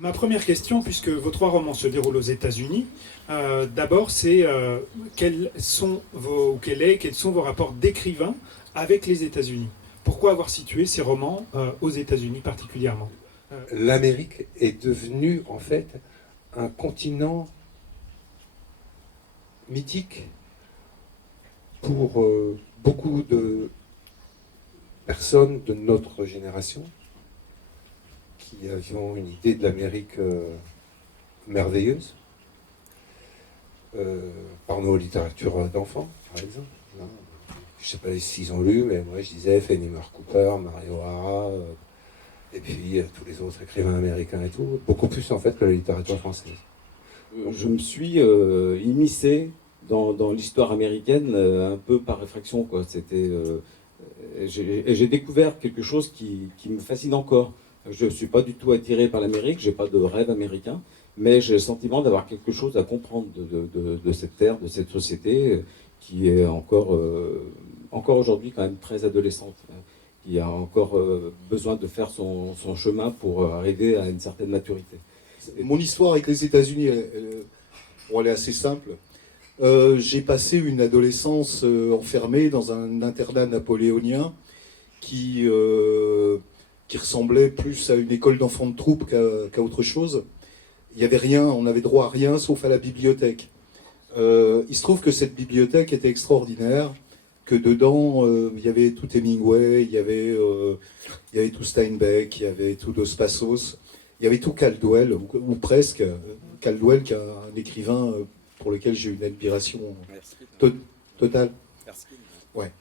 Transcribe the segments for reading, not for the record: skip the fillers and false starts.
Ma première question, puisque vos trois romans se déroulent aux États-Unis, d'abord c'est quels sont quels sont vos rapports d'écrivain avec les États-Unis? Pourquoi avoir situé ces romans aux États-Unis particulièrement? L'Amérique est devenue en fait un continent mythique pour beaucoup de personnes de notre génération qui avions une idée de l'Amérique merveilleuse, par nos littératures d'enfants, par exemple. Hein. Je ne sais pas s'ils ont lu, mais moi je disais Fenimore Cooper, Mario O'Hara, et puis tous les autres écrivains américains et tout, beaucoup plus en fait que la littérature française. Je me suis immiscé dans l'histoire américaine un peu par réflexion, quoi. J'ai découvert quelque chose qui me fascine encore. Je ne suis pas du tout attiré par l'Amérique, j'ai pas de rêve américain, mais j'ai le sentiment d'avoir quelque chose à comprendre de cette terre, de cette société qui est encore aujourd'hui quand même très adolescente, hein, qui a encore besoin de faire son chemin pour arriver à une certaine maturité. Mon histoire avec les États-Unis, elle est assez simple. J'ai passé une adolescence enfermée dans un internat napoléonien qui ressemblait plus à une école d'enfants de troupe qu'à autre chose. Il n'y avait rien, on n'avait droit à rien sauf à la bibliothèque. Il se trouve que cette bibliothèque était extraordinaire, que dedans il y avait tout Hemingway, il y avait tout Steinbeck, il y avait tout Dos Passos, il y avait tout Caldwell, ou presque. Caldwell, qui est un écrivain pour lequel j'ai une admiration totale. Ouais.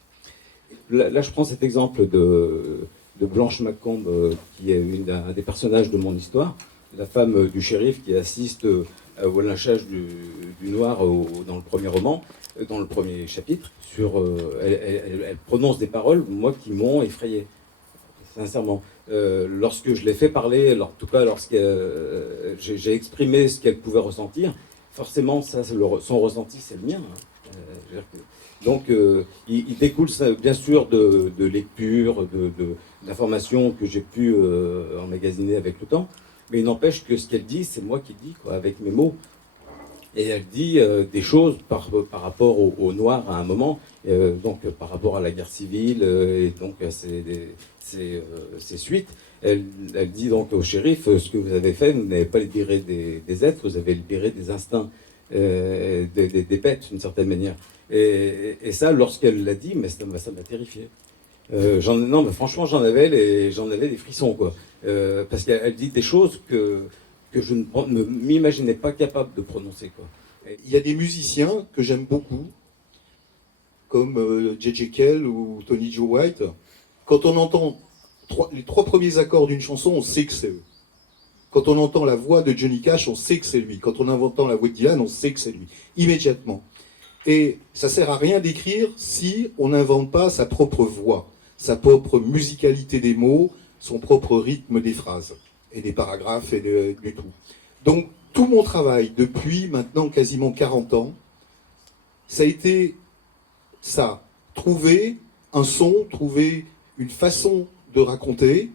Là, je prends cet exemple de Blanche Macomb, qui est un des personnages de mon histoire, la femme du shérif qui assiste au lynchage du noir dans le premier roman, dans le premier chapitre. Elle prononce des paroles, moi, qui m'ont effrayé, sincèrement. Lorsque je l'ai fait parler, en tout cas lorsque j'ai exprimé ce qu'elle pouvait ressentir, forcément, ça, son ressenti, c'est le mien. Hein. Donc, il découle ça, bien sûr de lectures, d'informations que j'ai pu emmagasiner avec le temps, mais il n'empêche que ce qu'elle dit, c'est moi qui le dis, quoi, avec mes mots. Et elle dit des choses par rapport au noir à un moment, donc par rapport à la guerre civile et donc à ses suites. Elle dit donc au shérif, ce que vous avez fait, vous n'avez pas libéré des êtres, vous avez libéré des instincts, des bêtes d'une certaine manière. Et ça, lorsqu'elle l'a dit, mais ça m'a terrifié. Non, mais franchement, j'en avais des frissons, quoi. Parce qu'elle dit des choses que je ne m'imaginais pas capable de prononcer, quoi. Il y a des musiciens que j'aime beaucoup, comme J.J. Cale ou Tony Joe White. Quand on entend les trois premiers accords d'une chanson, on sait que c'est eux. Quand on entend la voix de Johnny Cash, on sait que c'est lui. Quand on entend la voix de Dylan, on sait que c'est lui, immédiatement. Et ça sert à rien d'écrire si on n'invente pas sa propre voix, sa propre musicalité des mots, son propre rythme des phrases, et des paragraphes, et du tout. Donc, tout mon travail, depuis maintenant quasiment 40 ans, ça a été ça. Trouver un son, trouver une façon de raconter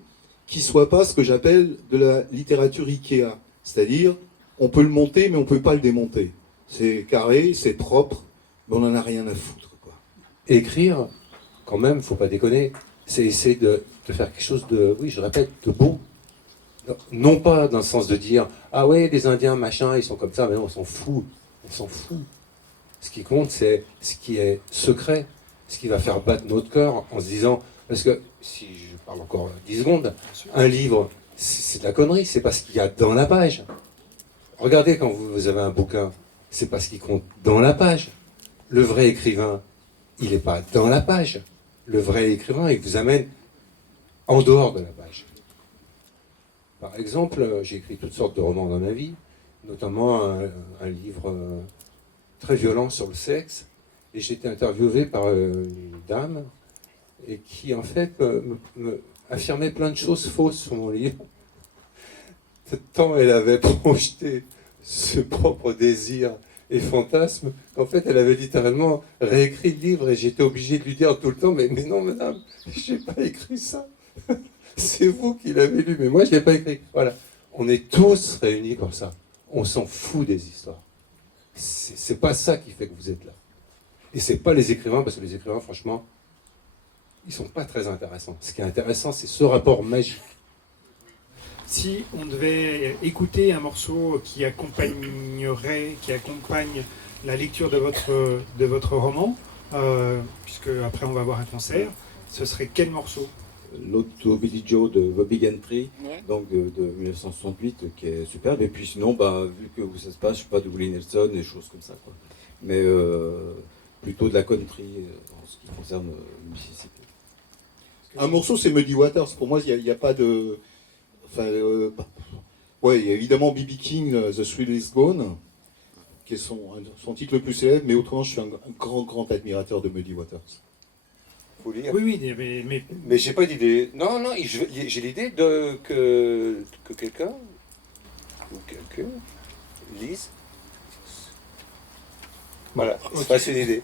qui soit pas ce que j'appelle de la littérature Ikea. C'est-à-dire, on peut le monter, mais on peut pas le démonter. C'est carré, c'est propre, mais on n'en a rien à foutre, quoi. Écrire, quand même, faut pas déconner, c'est essayer de faire quelque chose de, oui, je répète, de beau. Non pas dans le sens de dire « Ah ouais, les Indiens, machin, ils sont comme ça », mais non, on s'en fout. On s'en fout. Ce qui compte, c'est ce qui est secret, ce qui va faire battre notre cœur en se disant... Parce que, si je parle encore 10 secondes, un livre, c'est de la connerie, c'est pas ce qu'il y a dans la page. Regardez quand vous avez un bouquin, c'est pas ce qui compte dans la page. Le vrai écrivain, il n'est pas dans la page. Le vrai écrivain, il vous amène en dehors de la page. Par exemple, j'ai écrit toutes sortes de romans dans ma vie, notamment un livre très violent sur le sexe, et j'ai été interviewé par une dame et qui en fait me affirmait plein de choses fausses sur mon livre. Tant elle avait projeté ce propre désir et fantasme qu'en fait elle avait littéralement réécrit le livre, et j'étais obligé de lui dire tout le temps mais non madame, j'ai pas écrit ça. C'est vous qui l'avez lu, mais moi je l'ai pas écrit. Voilà. On est tous réunis comme ça. On s'en fout des histoires. C'est pas ça qui fait que vous êtes là. Et c'est pas les écrivains, parce que les écrivains, franchement, ils sont pas très intéressants. Ce qui est intéressant, c'est ce rapport magique. Si on devait écouter un morceau qui accompagne la lecture de votre roman, puisque après on va voir un concert, ce serait quel morceau? L'autre to Billy Joe de Bobby Gentry, Ouais. donc de 1968, qui est superbe. Et puis sinon, vu que où ça se passe, je sais pas, de Willie Nelson, des choses comme ça, quoi. Mais plutôt de la country en ce qui concerne le Mississippi. Un morceau, c'est Muddy Waters. Pour moi, il n'y a pas de. Enfin, ouais, il y a évidemment B.B. King, The Thrill Is Gone, qui est son titre le plus célèbre, mais autrement, je suis un grand admirateur de Muddy Waters. Faut lire. Oui, mais Mais j'ai pas d'idée. Non, j'ai l'idée que quelqu'un ou quelqu'un lise. Voilà, c'est pas une idée.